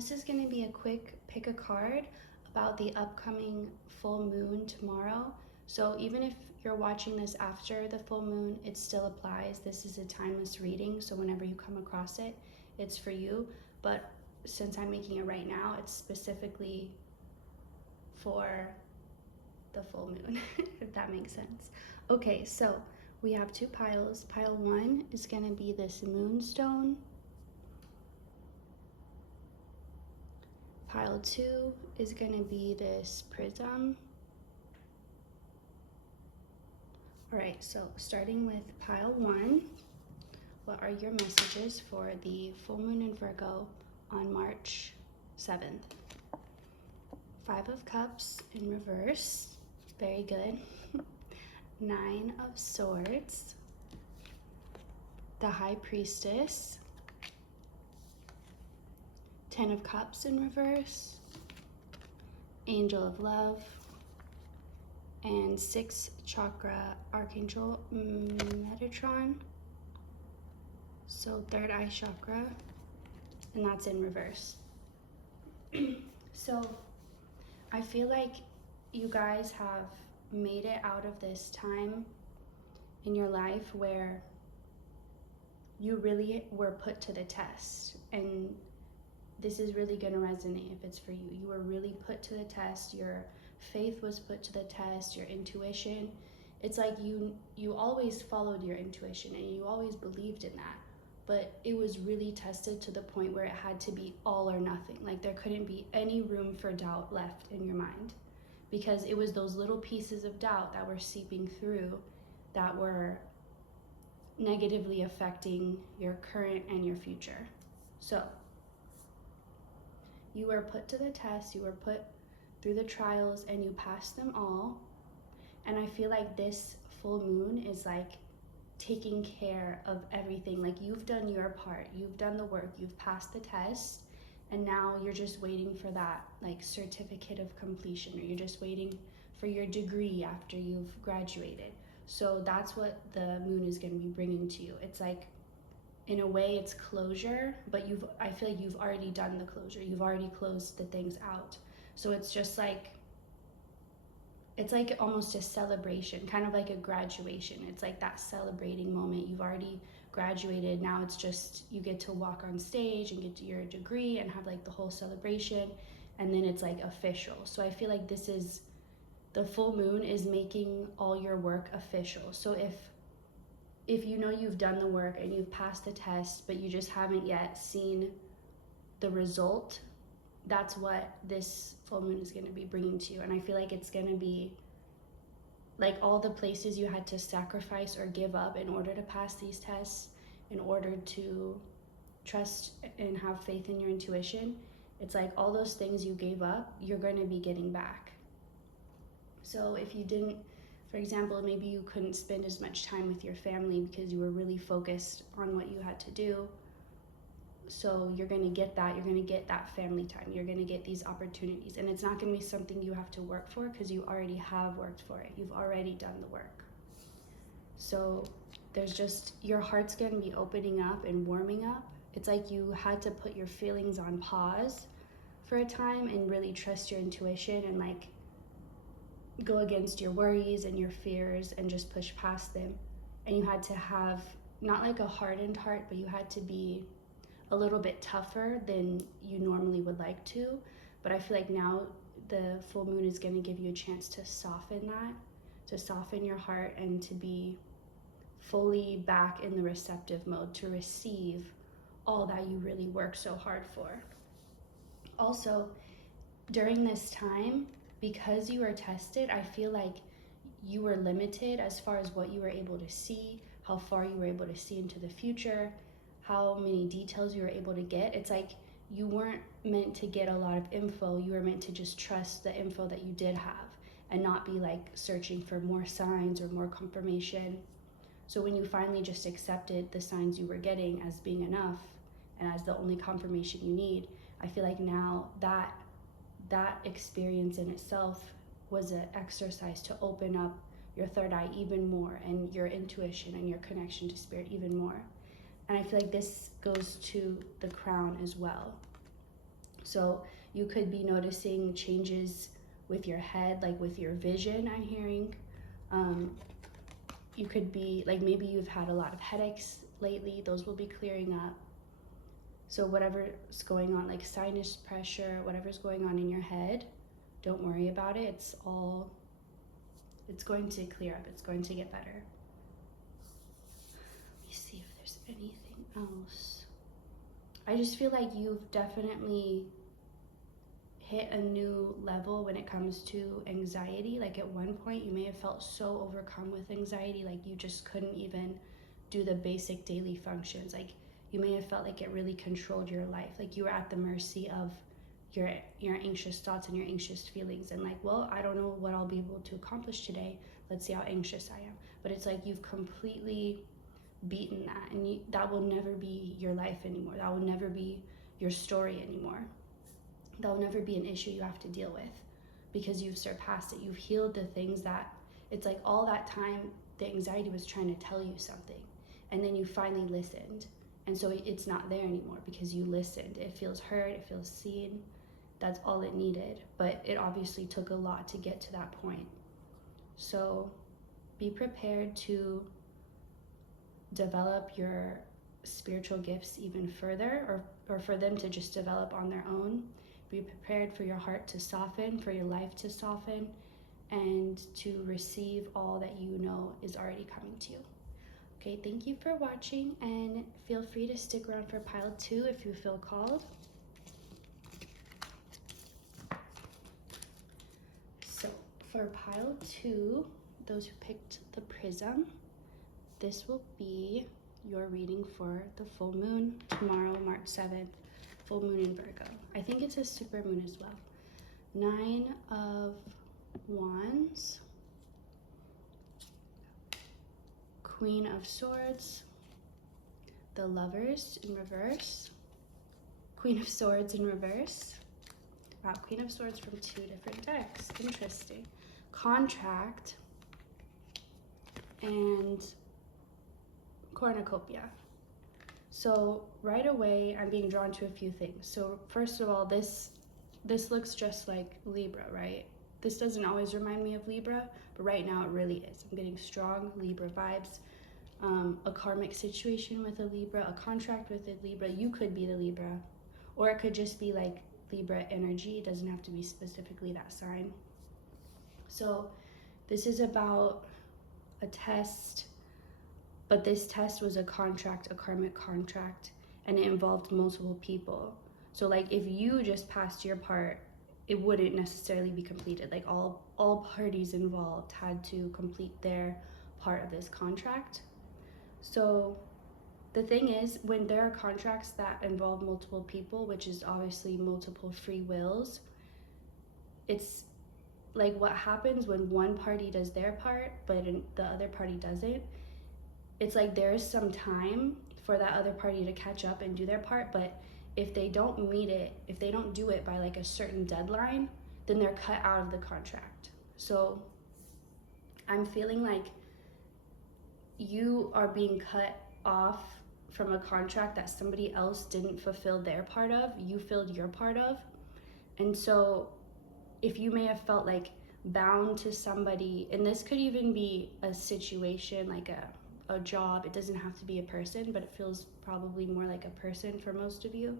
This is going to be a quick pick a card about the upcoming full moon tomorrow. So even if you're watching this after the full moon, it still applies. This is a timeless reading, so whenever you come across it, it's for you. But since I'm making it right now, it's specifically for the full moon, if that makes sense. Okay, so we have two piles. Pile 1 is going to be this moonstone. Pile 2 is going to be this prism. All right, so starting with pile 1, what are your messages for the full moon in Virgo on March 7th? 5 of Cups in reverse, very good. 9 of Swords, the High Priestess, 10 of Cups in reverse, Angel of Love, and 6 chakra Archangel Metatron, so third eye chakra, and that's in reverse. So I feel like you guys have made it out of this time in your life where you really were put to the test, and this is really going to resonate if it's for you. You were really put to the test. Your faith was put to the test, your intuition. It's like you always followed your intuition and you always believed in that, but it was really tested to the point where it had to be all or nothing. Like there couldn't be any room for doubt left in your mind, because it was those little pieces of doubt that were seeping through that were negatively affecting your current and your future. So you were put to the test, you were put through the trials, and you passed them all. And I feel like this full moon is like taking care of everything. Like you've done your part, you've done the work, you've passed the test, and now you're just waiting for that like certificate of completion, or you're just waiting for your degree after you've graduated. So that's what the moon is going to be bringing to you. It's like, in a way, it's closure, but I feel like you've already done the closure. You've already closed the things out. So it's just like, it's like almost a celebration, kind of like a graduation. It's like that celebrating moment. You've already graduated. Now it's just, you get to walk on stage and get to your degree and have like the whole celebration. And then it's like official. So I feel like the full moon is making all your work official. So if you know you've done the work and you've passed the test, but you just haven't yet seen the result, that's what this full moon is going to be bringing to you. And I feel like it's going to be like all the places you had to sacrifice or give up in order to pass these tests, in order to trust and have faith in your intuition. It's like all those things you gave up, you're going to be getting back. So if you didn't, for example, maybe you couldn't spend as much time with your family because you were really focused on what you had to do. So you're going to get that. You're going to get that family time. You're going to get these opportunities. And it's not going to be something you have to work for, because you already have worked for it. You've already done the work. So there's just, your heart's going to be opening up and warming up. It's like you had to put your feelings on pause for a time and really trust your intuition and like go against your worries and your fears and just push past them. And you had to have not like a hardened heart, but you had to be a little bit tougher than you normally would like to. But I feel like now the full moon is going to give you a chance to soften that, to soften your heart, and to be fully back in the receptive mode to receive all that you really worked so hard for. Also, during this time, because you were tested, I feel like you were limited as far as what you were able to see, how far you were able to see into the future, how many details you were able to get. It's like you weren't meant to get a lot of info. You were meant to just trust the info that you did have and not be like searching for more signs or more confirmation. So when you finally just accepted the signs you were getting as being enough and as the only confirmation you need, I feel like now that experience in itself was an exercise to open up your third eye even more, and your intuition and your connection to spirit even more. And I feel like this goes to the crown as well. So you could be noticing changes with your head, like with your vision, I'm hearing. You could be like, maybe you've had a lot of headaches lately, those will be clearing up. So whatever's going on, like sinus pressure, whatever's going on in your head, don't worry about it. It's going to clear up. It's going to get better. Let me see if there's anything else. I just feel like you've definitely hit a new level when it comes to anxiety. Like at one point you may have felt so overcome with anxiety, like you just couldn't even do the basic daily functions. Like you may have felt like it really controlled your life, like you were at the mercy of your anxious thoughts and your anxious feelings, and like, well, I don't know what I'll be able to accomplish today, let's see how anxious I am. But it's like you've completely beaten that, and that will never be your life anymore. That will never be your story anymore. That will never be an issue you have to deal with, because you've surpassed it. You've healed the things that, it's like all that time the anxiety was trying to tell you something, and then you finally listened, and so it's not there anymore because you listened. It feels heard, it feels seen. That's all it needed, but it obviously took a lot to get to that point. So be prepared to develop your spiritual gifts even further, or for them to just develop on their own. Be prepared for your heart to soften, for your life to soften, and to receive all that you know is already coming to you. Okay, thank you for watching, and feel free to stick around for pile 2 if you feel called. So for pile 2, those who picked the prism, this will be your reading for the full moon tomorrow, March 7th, full moon in Virgo. I think it's a super moon as well. 9 of Wands, Queen of Swords, the Lovers in reverse, Queen of Swords in reverse. Wow, Queen of Swords from 2 different decks. Interesting. Contract and Cornucopia. So right away, I'm being drawn to a few things. So first of all, this looks just like Libra, right? This doesn't always remind me of Libra, but right now it really is. I'm getting strong Libra vibes. A karmic situation with a Libra, a contract with a Libra. You could be the Libra, or it could just be like Libra energy. It doesn't have to be specifically that sign. So this is about a test, but this test was a contract, a karmic contract, and it involved multiple people. So like if you just passed your part, it wouldn't necessarily be completed. Like all parties involved had to complete their part of this contract. So the thing is, when there are contracts that involve multiple people, which is obviously multiple free wills, it's like what happens when one party does their part but the other party doesn't. It's like there's some time for that other party to catch up and do their part, but if they don't meet it, if they don't do it by like a certain deadline, then they're cut out of the contract. So I'm feeling like you are being cut off from a contract that somebody else didn't fulfill their part of, you filled your part of. And so if you may have felt like bound to somebody, and this could even be a situation like a job, it doesn't have to be a person, but it feels probably more like a person for most of you.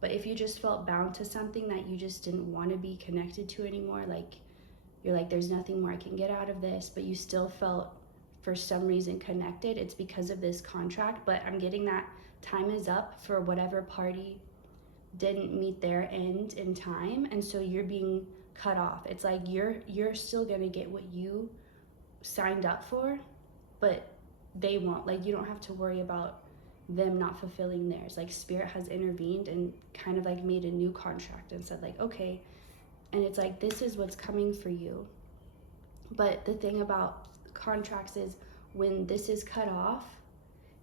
But if you just felt bound to something that you just didn't want to be connected to anymore, like you're like, there's nothing more I can get out of this, but you still felt for some reason connected, it's because of this contract. But I'm getting that time is up for whatever party didn't meet their end in time, and so you're being cut off. It's like you're still gonna get what you signed up for, but they won't. Like you don't have to worry about them not fulfilling theirs. Like Spirit has intervened and kind of like made a new contract and said like, okay, and it's like, this is what's coming for you. But the thing about contracts is when this is cut off,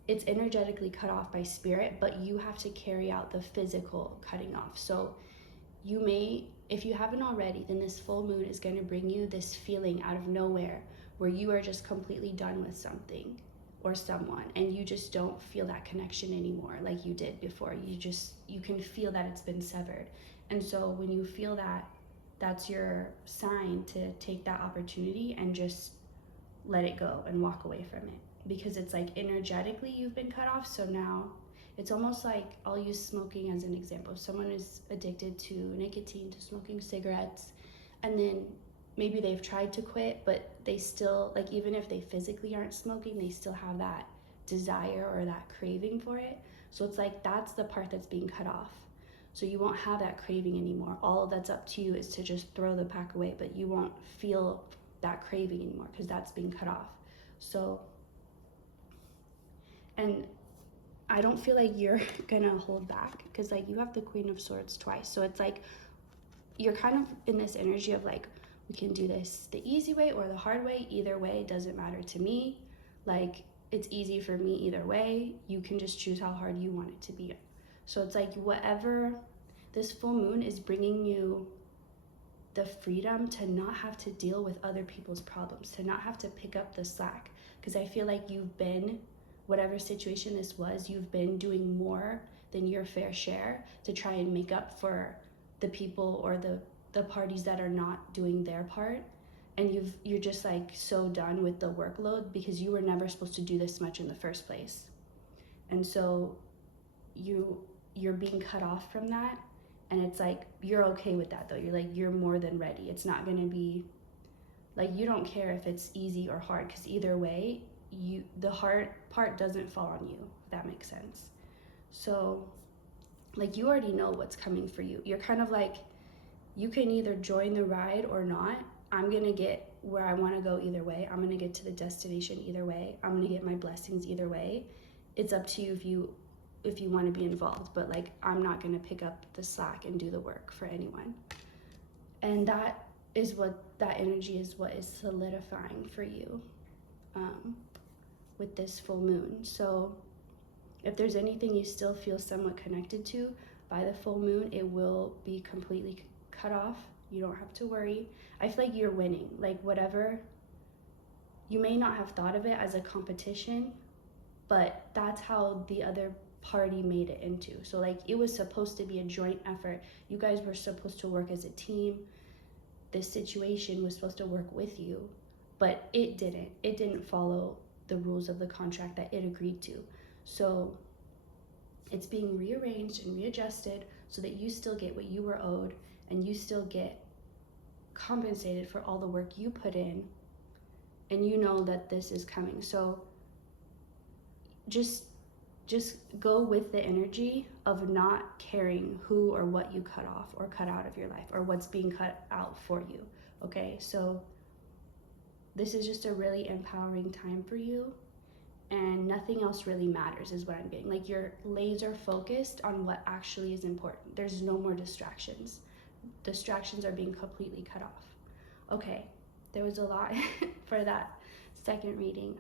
it's energetically cut off by Spirit, but you have to carry out the physical cutting off. So you may, if you haven't already, then this full moon is going to bring you this feeling out of nowhere where you are just completely done with something, or someone, and you just don't feel that connection anymore like you did before. You can feel that it's been severed. And so when you feel that, that's your sign to take that opportunity and just let it go and walk away from it, because it's like energetically you've been cut off. So now it's almost like, I'll use smoking as an example. If someone is addicted to nicotine, to smoking cigarettes, and then maybe they've tried to quit, but they still, like, even if they physically aren't smoking, they still have that desire or that craving for it. So it's like, that's the part that's being cut off. So you won't have that craving anymore. All that's up to you is to just throw the pack away, but you won't feel that craving anymore because that's being cut off. So, and I don't feel like you're gonna hold back, because like you have the Queen of Swords twice. So it's like you're kind of in this energy of like, we can do this the easy way or the hard way. Either way doesn't matter to me. Like, it's easy for me either way. You can just choose how hard you want it to be. So it's like, whatever, this full moon is bringing you the freedom to not have to deal with other people's problems, to not have to pick up the slack. Because I feel like you've been, whatever situation this was, you've been doing more than your fair share to try and make up for the people or the parties that are not doing their part. And you're just like so done with the workload, because you were never supposed to do this much in the first place. And so you're being cut off from that. And it's like, you're okay with that though. You're like, you're more than ready. It's not gonna be like, you don't care if it's easy or hard, because either way, the hard part doesn't fall on you, if that makes sense. So like, you already know what's coming for you. You're kind of like, you can either join the ride or not. I'm gonna get where I wanna go either way. I'm gonna get to the destination either way. I'm gonna get my blessings either way. It's up to you if you wanna be involved, but like, I'm not gonna pick up the slack and do the work for anyone. And that is what, that energy is what is solidifying for you with this full moon. So if there's anything you still feel somewhat connected to, by the full moon, it will be completely cut off. You don't have to worry. I feel like you're winning. Like, whatever, you may not have thought of it as a competition, but that's how the other party made it into. So like, it was supposed to be a joint effort. You guys were supposed to work as a team. This situation was supposed to work with you, but it didn't follow the rules of the contract that it agreed to. So it's being rearranged and readjusted so that you still get what you were owed, and you still get compensated for all the work you put in, and you know that this is coming. So just go with the energy of not caring who or what you cut off or cut out of your life, or what's being cut out for you. Okay, so this is just a really empowering time for you, and nothing else really matters is what I'm getting. Like, you're laser focused on what actually is important. There's no more distractions. Distractions are being completely cut off. Okay, there was a lot for that second reading.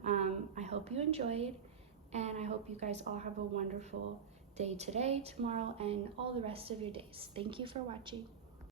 I hope you enjoyed, and I hope you guys all have a wonderful day today, tomorrow, and all the rest of your days. Thank you for watching.